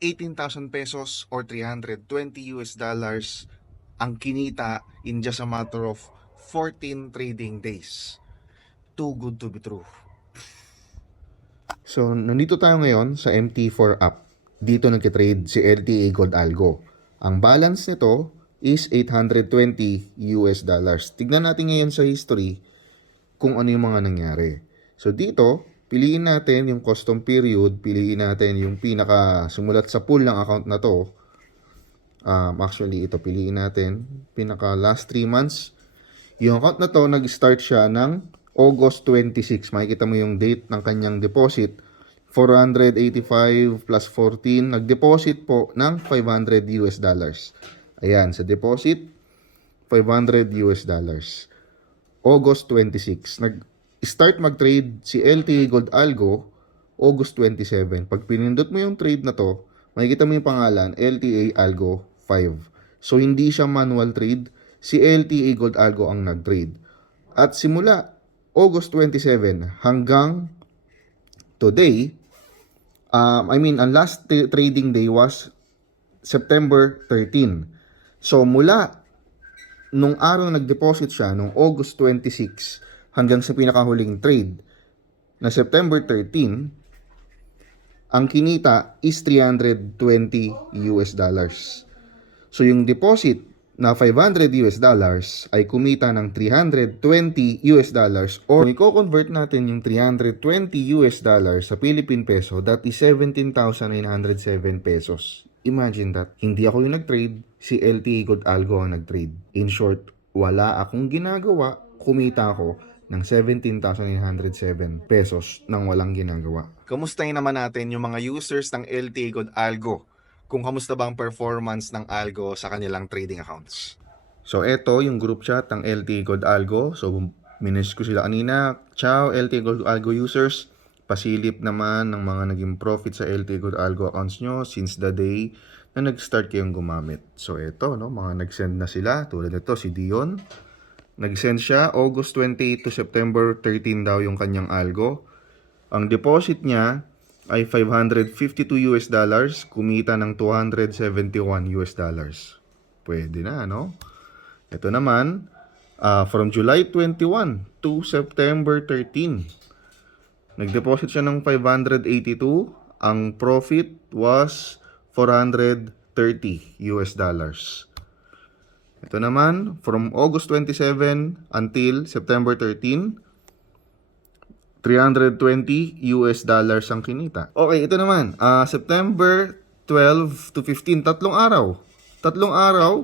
18,000 pesos or 320 US dollars ang kinita in just a matter of 14 trading days. Too good to be true. So, nandito tayo ngayon sa MT4 app. Dito nagkitrade si LTA Gold Algo. Ang balance nito is 820 US dollars. Tignan natin ngayon sa history kung ano yung mga nangyari. So, dito, piliin natin yung custom period, piliin natin yung pinaka sumulat sa pool ng account na to. Actually, ito piliin natin, pinaka last 3 months. Yung account na to, nag-start siya ng August 26. Makikita mo yung date ng kanyang deposit. 485 plus 14. Nag-deposit po ng 500 US dollars. Ayan, sa deposit, 500 US dollars. August 26. Nag-start mag-trade si LTA Gold Algo August 27. Pag pinindot mo yung trade na to, makikita mo yung pangalan, LTA Algo 5. So, hindi siya manual trade. Si LTA Gold Algo ang nag-trade. At simula August 27 hanggang today, ang last trading day was September 13. So, mula nung araw nag-deposit siya, nung August 26, hanggang sa pinakahuling trade na September 13, ang kinita is 320 US dollars. So, yung deposit na 500 US dollars ay kumita ng 320 US dollars, or kung i-convert natin yung 320 US dollars sa Philippine peso, that is 17,907 pesos. Imagine that. Hindi ako yung nag-trade, si LTA Gold Algo ang nag-trade. In short, wala akong ginagawa, kumita ako ng 17,907 pesos nang walang ginagawa. Kamustahin naman natin yung mga users ng LTA Gold Algo, kung kamusta ba ang performance ng Algo sa kanilang trading accounts. So, eto yung group chat ng LTA Gold Algo. So, miness ko sila kanina. Ciao, LTA Gold Algo users. Pasilip naman ng mga naging profit sa LTA Gold Algo accounts nyo since the day na nag-start kayong gumamit. So, eto, no, mga nag-send na sila. Tulad nito, si Dion. Nag-send siya August 28 to September 13 daw yung kanyang Algo. Ang deposit niya ay 552 US dollars, kumita ng 271 US dollars. Pwede na, no? Ito naman, from July 21 to September 13, nag-deposit siya ng 582. Ang profit was 430 US dollars. Ito naman, from August 27 until September 13, 320 US dollars ang kinita. Okay, ito naman. September 12 to 15, tatlong araw. Tatlong araw,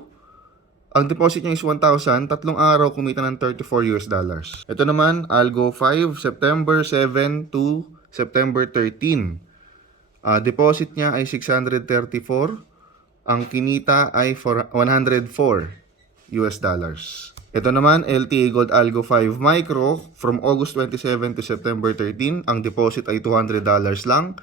ang deposit niya is 1,000. Tatlong araw, kumita ng 34 US dollars. Ito naman, Algo 5, September 7 to September 13. Deposit niya ay 634. Ang kinita ay 104 US dollars. Ito naman, LTA Gold Algo 5 Micro, from August 27 to September 13, ang deposit ay $200 lang.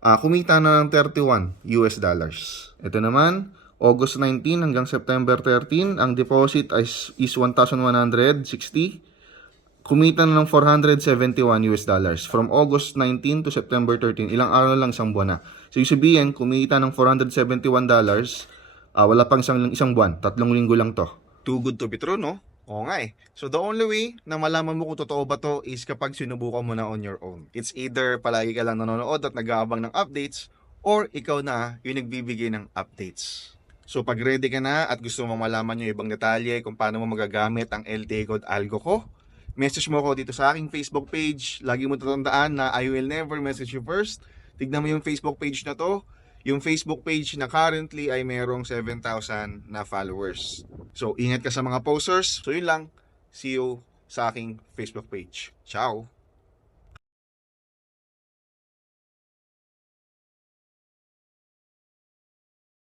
Kumita na ng 31 US dollars. Ito naman, August 19 hanggang September 13, ang deposit is 1,160. Kumita na ng 471 US dollars. From August 19 to September 13, ilang araw lang, isang buwan na. So, yung sabihin, kumita ng $471, wala pang isang buwan, 3 linggo lang to. Too good to be true, no? Oo nga eh. So the only way na malaman mo kung totoo ba to is kapag sinubukan mo na on your own. It's either palagi ka lang nanonood at nag-aabang ng updates, or ikaw na yung nagbibigay ng updates. So pag ready ka na at gusto mo malaman yung ibang detalye kung paano mo magagamit ang LTA Gold Algo ko, message mo ko dito sa aking Facebook page. Lagi mo tatandaan na I will never message you first. Tignan mo yung Facebook page na to. Yung Facebook page na currently ay mayroong 7,000 na followers. So, ingat ka sa mga posters. So, yun lang. See you sa aking Facebook page. Ciao!